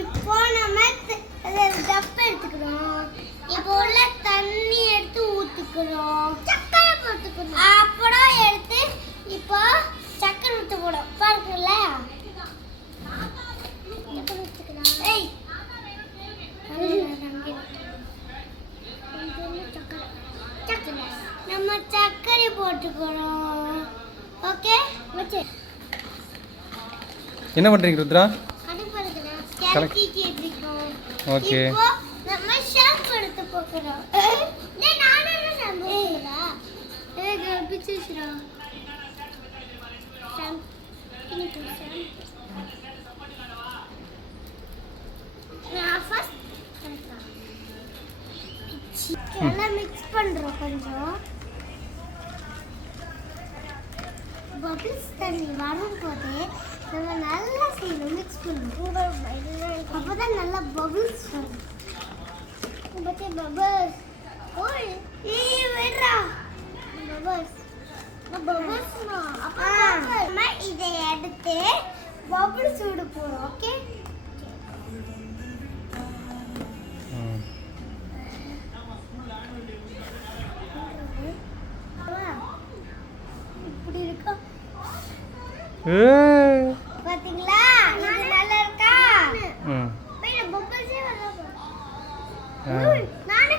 இப்போ நம்ம டப் எடுத்துக்கிறோம். இப்போ உள்ள தண்ணி எடுத்து ஊத்திக்கிறோம். சக்கரை போட்டுக்கிறோம். அப்புறம் எடுத்து இப்போ சக்கரை ஊத்த போறோம். பாருங்கல. ஏய். நம்ம சக்கரை போட்டுக்கிறோம். ஓகே? வச்சு. என்ன பண்றீங்க ருத்ரா? ஓகே. இப்போ நம்ம ஷாம்பு எடுத்து போறோம். டேய் நானே ஷாம்பு போடுறா. ஏய் பிச்சுச்சுடா. ஷாம்பு. இன்னைக்கு ஷாம்பு. நான் ஃபர்ஸ்ட் நல்லா மிக்ஸ் பண்றோம் கொஞ்சம். பபிள்ஸ் தண்ணி வரும்போது நம்ம நல்லா செய்யணும். மிக்ஸ் பண்ணணும். அப்பதான் நல்லா பபிள்ஸ் வரும். பச்சை பபிள்ஸ். ஓய் ஏய் வெட்றா. பபிள்ஸ். பபிள்ஸ்னா அப்பா நம்ம இதை எடுத்து பபிள்ஸ் விட போறோம். ஓகே? இப்படி இருக்கா? பாத்தீங்களா? இது நல்லா இருக்கா? போய் பபிள்ஸே வரல. நானே